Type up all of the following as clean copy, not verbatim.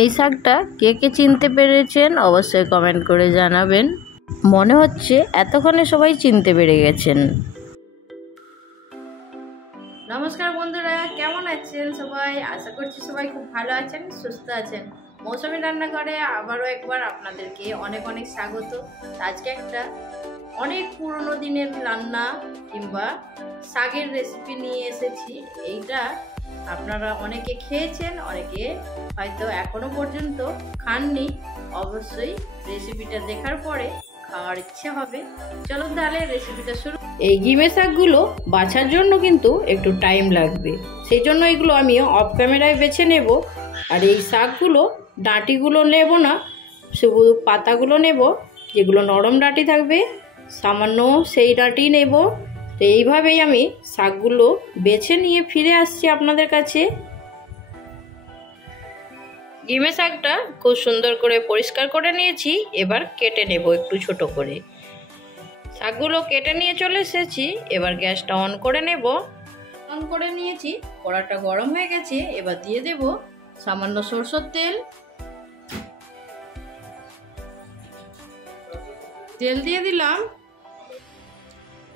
এই শাকটা কে কে চিনতে পেরেছেন অবশ্যই কমেন্ট করে জানাবেন। মনে হচ্ছে এতক্ষণে সবাই চিনতে পেরে গেছেন। নমস্কার বন্ধুরা, কেমন আছেন সবাই? আশা করছি সবাই খুব ভালো আছেন, সুস্থ আছেন। মৌসুমী রান্নাঘরে আবারও একবার আপনাদেরকে অনেক অনেক স্বাগত। আজকে একটা অনেক পুরনো দিনের রান্না কিংবা শাকের রেসিপি নিয়ে এসেছি। এইটা আপনারা অনেকে খেয়েছেন, অনেকে হয়তো এখনো পর্যন্ত খাননি। অবশ্যই রেসিপিটা দেখার পরে খাওয়ার ইচ্ছে হবে। চলুন তাহলে রেসিপিটা শুরু। এই গিমে শাকগুলো বাছার জন্য কিন্তু একটু টাইম লাগবে, সেই জন্য এগুলো আমি অফ ক্যামেরায় বেছে নেব। আর এই শাকগুলো ডাঁটিগুলো নেব না, শুধু পাতাগুলো নেব। যেগুলো নরম ডাঁটি থাকবে সামান্য সেই ডাঁটি নেব। তো এইভাবেই আমি শাকগুলো বেছে নিয়ে ফিরে আসছি আপনাদের কাছে। গিমে শাকটা খুব সুন্দর করে পরিষ্কার করে নিয়েছি, এবার কেটে নেব একটু ছোট করে। শাকগুলো কেটে নিয়ে চলে এসেছি, এবার গ্যাসটা অন করে নেব। অন করে নিয়েছি, কড়াটা গরম হয়ে গেছে। এবার দিয়ে দেব সামান্য সরষের তেল। তেল দিয়ে দিলাম,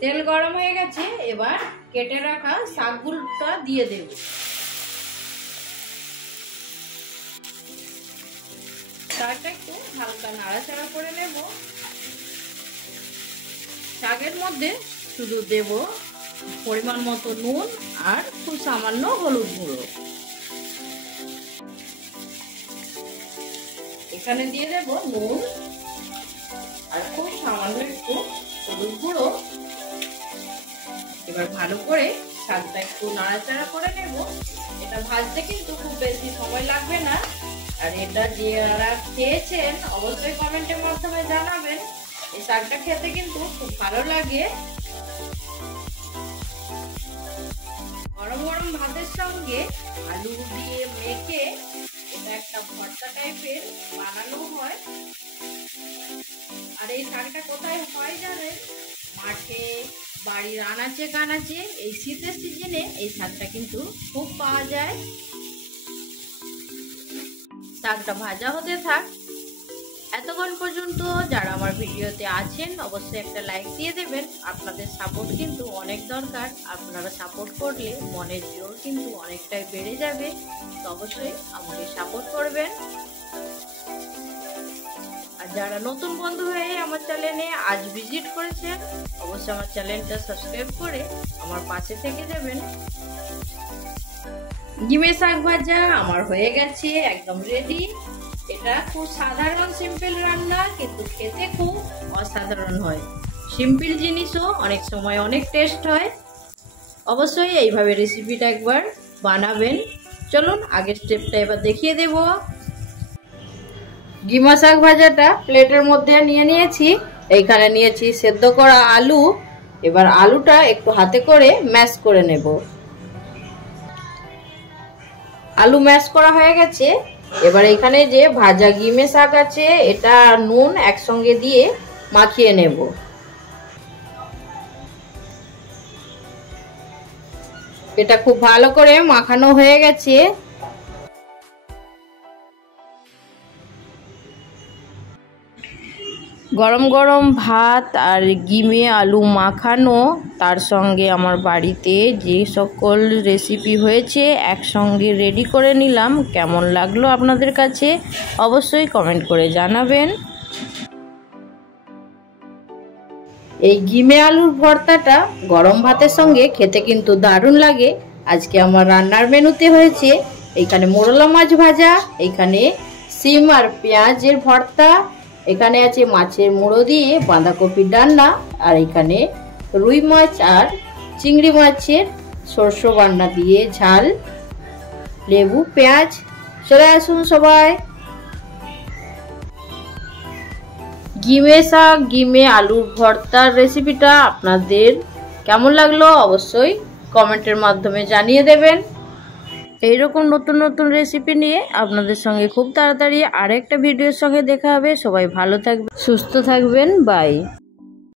তেল গরম হয়ে গেছে। এবার কেটে রাখা শাকগুলোটা দিয়ে দেব। শাকটা একটু হালকা নাড়াচাড়া করে নেব। শাকের মধ্যে শুধু দেব পরিমাণ মতো নুন আর খুব সামান্য হলুদ গুঁড়ো। এখানে দিয়ে দেব নুন আর খুব সামান্য একটু হলুদ গুঁড়ো। এবার ভালো করে শাকটা একটু নাড়াচাড়া করে নেব। এটা ভাজতে কিন্তু খুব বেশি সময় লাগবে না। আর এটা যারা খেয়েছেন অবশ্যই কমেন্টের মাধ্যমে জানাবেন। এই শাকটা খেতে কিন্তু খুব ভালো লাগে। গরম গরম ভাতের সঙ্গে আলু দিয়ে মেখে এটা একটা ভর্তা টাইপের বানানো হয়। আর এই শাকটা কোথায় হয় জানেন? মাঠে, বাড়ির আনাচে কানাচে এই শীতের সিজনে এই শাকটা কিন্তু খুব পাওয়া যায়। শাকটা ভাজা হতে থাক। এতক্ষণ পর্যন্ত যারা আমার ভিডিওতে আছেন অবশ্যই একটা লাইক দিয়ে দেবেন। আপনাদের সাপোর্ট কিন্তু অনেক দরকার। আপনারা সাপোর্ট করলে মনের জোর কিন্তু অনেকটাই বেড়ে যাবে। তো অবশ্যই আমাকে সাপোর্ট করবেন। আর যারা নতুন বন্ধু হয়ে আমার চ্যানেলে আজ ভিজিট করেছেন অবশ্যই আমার চ্যানেলটা সাবস্ক্রাইব করে আমার পাশে থেকে যাবেন। গিমে শাক ভাজা আমার হয়ে গেছে, একদম রেডি। এটা খুব সাধারণ সিম্পল রান্না, কিন্তু খেতে খুব অসাধারণ হয়। সিম্পল জিনিসও অনেক সময় অনেক টেস্ট হয়। অবশ্যই এইভাবে রেসিপিটা একবার বানাবেন। চলুন আগের স্টেপটা এবার দেখিয়ে দেব। গিমা শাক ভাজাটা প্লেটের মধ্যে নিয়ে নিয়েছি। এইখানে নিয়েছি সেদ্ধ করা আলু। এবার আলুটা একটু হাতে করে ম্যাশ করে নেব। আলু ম্যাশ করা হয়ে গেছে। এবার এখানে যে ভাজা গিমে শাক আছে এটা নুন একসঙ্গে দিয়ে মাখিয়ে নেব। এটা খুব ভালো করে মাখানো হয়ে গেছে। গরম গরম ভাত আর গিমে আলু মাখানো, তার সঙ্গে আমার বাড়িতে যে সকল রেসিপি হয়েছে একসঙ্গে রেডি করে নিলাম। কেমন লাগলো আপনাদের কাছে অবশ্যই কমেন্ট করে জানাবেন। এই গিমে আলুর ভর্তাটা গরম ভাতের সঙ্গে খেতে কিন্তু দারুণ লাগে। আজকে আমার রান্নার মেনুতে হয়েছে এইখানে মোরলা মাছ ভাজা, এইখানে সিম আর পেঁয়াজের ভর্তা, এখানে আছে মাছের মুড়ো দিয়ে বাঁধাকপির ডান্না, আর এখানে রুই মাছ আর চিংড়ি মাছের সরষে বান্না দিয়ে ঝাল, লেবু, পেঁয়াজ। চলে আসুন সবাই। গিমে শাক গিমে আলুর ভর্তার রেসিপিটা আপনাদের কেমন লাগলো অবশ্যই কমেন্টের মাধ্যমে জানিয়ে দেবেন। এইরকম নতুন নতুন রেসিপি নিয়ে আপনাদের সঙ্গে খুব তাড়াতাড়ি আরেকটা ভিডিওর সঙ্গে দেখা হবে। সবাই ভালো থাকবেন, সুস্থ থাকবেন। বাই।